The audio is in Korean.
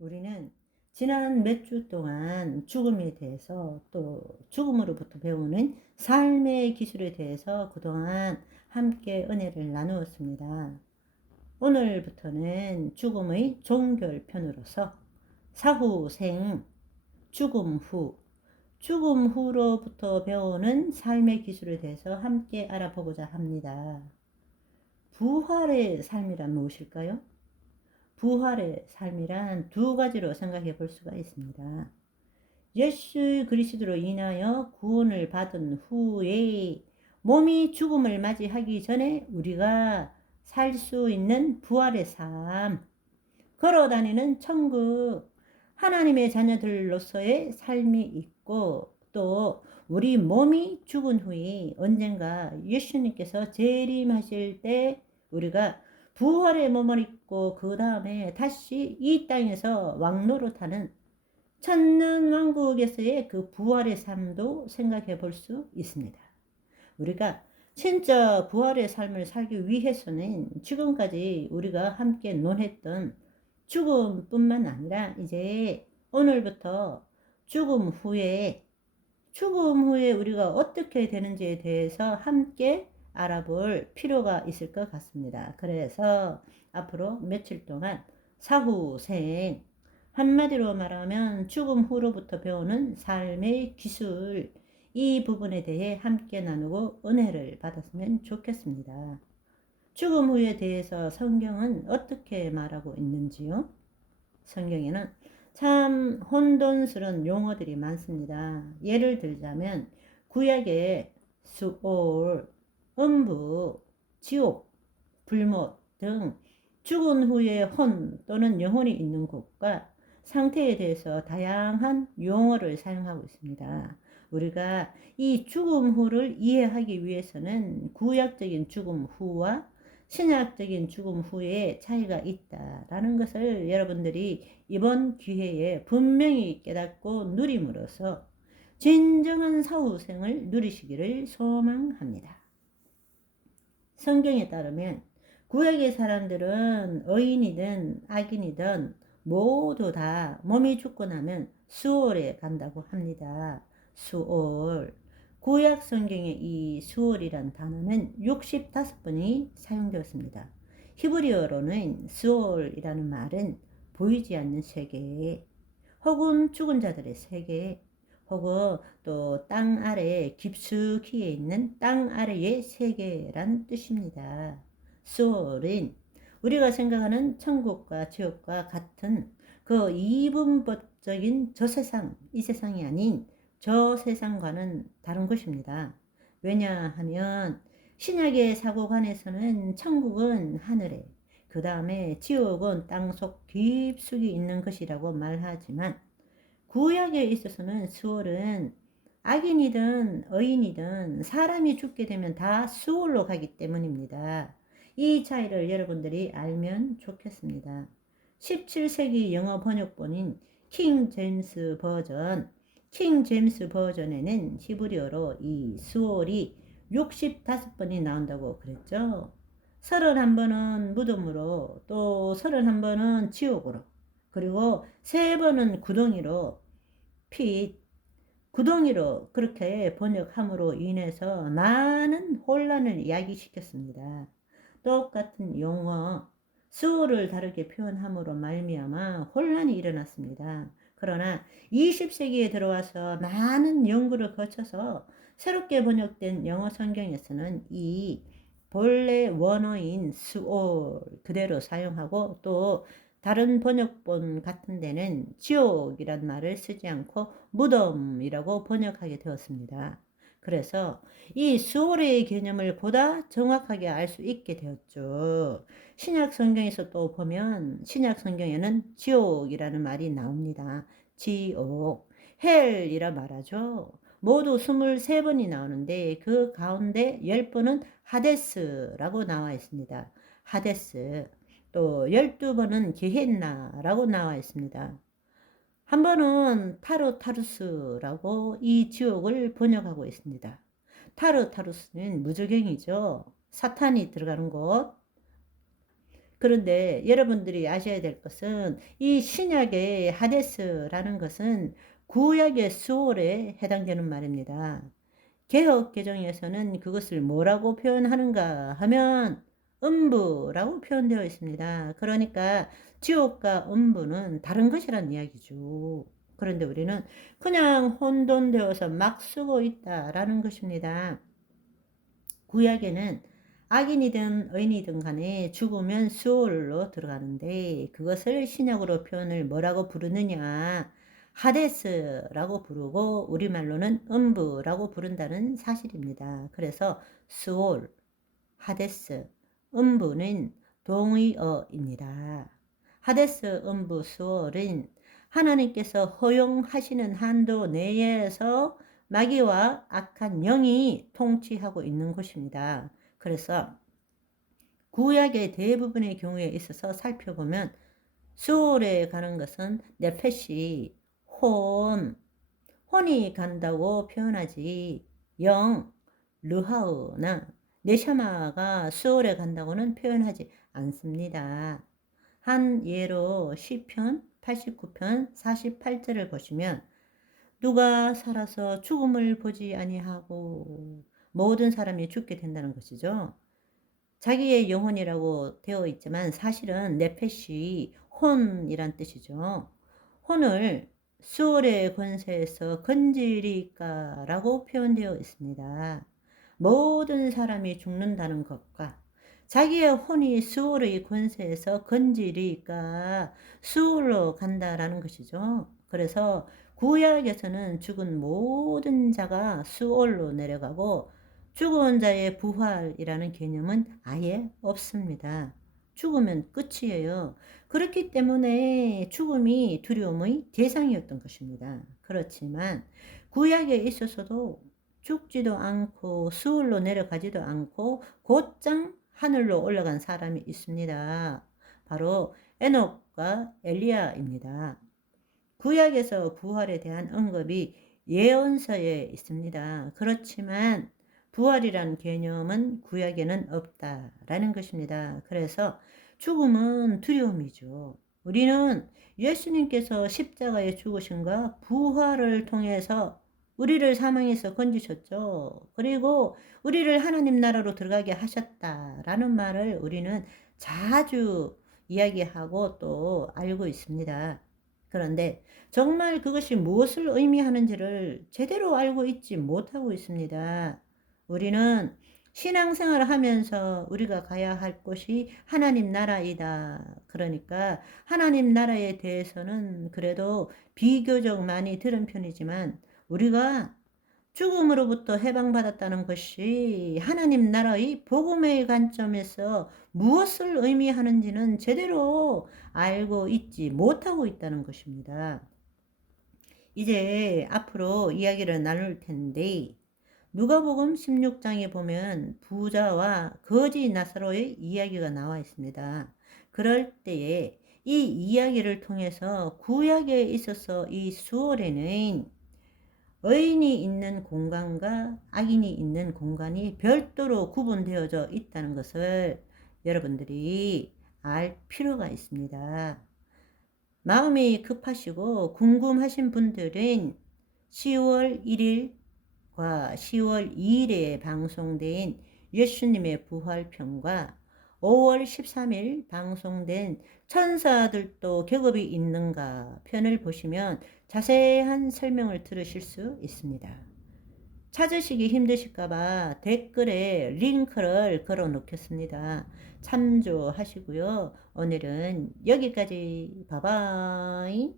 우리는 지난 몇 주 동안 죽음에 대해서 또 죽음으로부터 배우는 삶의 기술에 대해서 그동안 함께 은혜를 나누었습니다. 오늘부터는 죽음의 종결편으로서 사후생, 죽음 후로부터 배우는 삶의 기술에 대해서 함께 알아보고자 합니다. 부활의 삶이란 무엇일까요? 부활의 삶이란 두 가지로 생각해 볼 수가 있습니다. 예수 그리스도로 인하여 구원을 받은 후에 몸이 죽음을 맞이하기 전에 우리가 살 수 있는 부활의 삶, 걸어다니는 천국, 하나님의 자녀들로서의 삶이 있고, 또 우리 몸이 죽은 후에 언젠가 예수님께서 재림하실 때 우리가 부활의 몸을 입고 그 다음에 다시 이 땅에서 왕노릇하는 천년왕국에서의 그 부활의 삶도 생각해 볼 수 있습니다. 우리가 진짜 부활의 삶을 살기 위해서는 지금까지 우리가 함께 논했던 죽음뿐만 아니라 이제 오늘부터 죽음 후에 우리가 어떻게 되는지에 대해서 함께 알아볼 필요가 있을 것 같습니다. 그래서 앞으로 며칠 동안 사후생, 한마디로 말하면 죽음 후로부터 배우는 삶의 기술, 이 부분에 대해 함께 나누고 은혜를 받았으면 좋겠습니다. 죽음 후에 대해서 성경은 어떻게 말하고 있는지요? 성경에는 참 혼돈스러운 용어들이 많습니다. 예를 들자면 구약의 수올, 음부, 지옥, 불못 등 죽은 후에 혼 또는 영혼이 있는 곳과 상태에 대해서 다양한 용어를 사용하고 있습니다. 우리가 이 죽음 후를 이해하기 위해서는 구약적인 죽음 후와 신약적인 죽음 후에 차이가 있다라는 것을 여러분들이 이번 기회에 분명히 깨닫고 누림으로써 진정한 사후생을 누리시기를 소망합니다. 성경에 따르면 구약의 사람들은 의인이든 악인이든 모두 다 몸이 죽고 나면 수월에 간다고 합니다. 수월. 구약 성경의 이 수월이란 단어는 65번이 사용되었습니다. 히브리어로는 수월이라는 말은 보이지 않는 세계, 혹은 죽은 자들의 세계, 혹은 또 땅 아래에 깊숙이에 있는 땅 아래의 세계란 뜻입니다. 수월은 우리가 생각하는 천국과 지옥과 같은 그 이분법적인 저 세상, 이 세상이 아닌 저 세상과는 다른 것입니다. 왜냐하면 신약의 사고관에서는 천국은 하늘에, 그 다음에 지옥은 땅속 깊숙이 있는 것이라고 말하지만 구약에 있어서는 수월은 악인이든 의인이든 사람이 죽게 되면 다 수월로 가기 때문입니다. 이 차이를 여러분들이 알면 좋겠습니다. 17세기 영어 번역본인 킹 제임스 버전에는 히브리어로 이 수월이 65번이 나온다고 그랬죠. 31번은 무덤으로, 또 31번은 지옥으로, 그리고 3번은 구덩이로 그렇게 번역함으로 인해서 많은 혼란을 야기시켰습니다. 똑같은 용어, 수어를 다르게 표현함으로 말미암아 혼란이 일어났습니다. 그러나 20세기에 들어와서 많은 연구를 거쳐서 새롭게 번역된 영어 성경에서는 이 본래 원어인 수올 그대로 사용하고, 또 다른 번역본 같은 데는 지옥이란 말을 쓰지 않고 무덤이라고 번역하게 되었습니다. 그래서 이 수월의 개념을 보다 정확하게 알 수 있게 되었죠. 신약 성경에서 또 보면 신약 성경에는 지옥이라는 말이 나옵니다. 지옥, 헬이라 말하죠. 모두 23번이 나오는데 그 가운데 10번은 하데스라고 나와 있습니다. 하데스. 또 12번은 게헨나라고 나와 있습니다. 한 번은 타르타루스라고 이 지옥을 번역하고 있습니다. 타르타루스는 무저갱이죠. 사탄이 들어가는 곳. 그런데 여러분들이 아셔야 될 것은 이 신약의 하데스라는 것은 구약의 수월에 해당되는 말입니다. 개혁 개정에서는 그것을 뭐라고 표현하는가 하면 음부라고 표현되어 있습니다. 그러니까 지옥과 음부는 다른 것이란 이야기죠. 그런데 우리는 그냥 혼돈되어서 막 쓰고 있다라는 것입니다. 구약에는 악인이든 의인이든 간에 죽으면 수올로 들어가는데 그것을 신약으로 표현을 뭐라고 부르느냐? 하데스라고 부르고 우리말로는 음부라고 부른다는 사실입니다. 그래서 수올, 하데스, 음부는 동의어입니다. 하데스, 음부, 수올은 하나님께서 허용하시는 한도 내에서 마귀와 악한 영이 통치하고 있는 곳입니다. 그래서 구약의 대부분의 경우에 있어서 살펴보면 수올에 가는 것은 네페시, 혼이 간다고 표현하지 영, 르하우나 네샤마가 수올에 간다고는 표현하지 않습니다. 한 예로 시편 89편 48절을 보시면 누가 살아서 죽음을 보지 아니하고 모든 사람이 죽게 된다는 것이죠. 자기의 영혼이라고 되어 있지만 사실은 네페시, 혼이란 뜻이죠. 혼을 수월의 권세에서 건지리까라고 표현되어 있습니다. 모든 사람이 죽는다는 것과 자기의 혼이 수월의 권세에서 건지리까 수월로 간다라는 것이죠. 그래서 구약에서는 죽은 모든 자가 수월로 내려가고 죽은 자의 부활이라는 개념은 아예 없습니다. 죽으면 끝이에요. 그렇기 때문에 죽음이 두려움의 대상이었던 것입니다. 그렇지만 구약에 있어서도 죽지도 않고 수월로 내려가지도 않고 곧장 하늘로 올라간 사람이 있습니다. 바로 에녹과 엘리야입니다. 구약에서 부활에 대한 언급이 예언서에 있습니다. 그렇지만 부활이란 개념은 구약에는 없다라는 것입니다. 그래서 죽음은 두려움이죠. 우리는 예수님께서 십자가에 죽으심과 부활을 통해서 우리를 사망에서 건지셨죠. 그리고 우리를 하나님 나라로 들어가게 하셨다라는 말을 우리는 자주 이야기하고 또 알고 있습니다. 그런데 정말 그것이 무엇을 의미하는지를 제대로 알고 있지 못하고 있습니다. 우리는 신앙생활을 하면서 우리가 가야 할 곳이 하나님 나라이다. 그러니까 하나님 나라에 대해서는 그래도 비교적 많이 들은 편이지만 우리가 죽음으로부터 해방받았다는 것이 하나님 나라의 복음의 관점에서 무엇을 의미하는지는 제대로 알고 있지 못하고 있다는 것입니다. 이제 앞으로 이야기를 나눌 텐데 누가복음 16장에 보면 부자와 거지 나사로의 이야기가 나와 있습니다. 그럴 때에 이 이야기를 통해서 구약에 있어서 이 수월에는 의인이 있는 공간과 악인이 있는 공간이 별도로 구분되어져 있다는 것을 여러분들이 알 필요가 있습니다. 마음이 급하시고 궁금하신 분들은 10월 1일과 10월 2일에 방송된 예수님의 부활편과 5월 13일 방송된 천사들도 계급이 있는가 편을 보시면 자세한 설명을 들으실 수 있습니다. 찾으시기 힘드실까봐 댓글에 링크를 걸어 놓겠습니다. 참조하시고요. 오늘은 여기까지. 바이바이.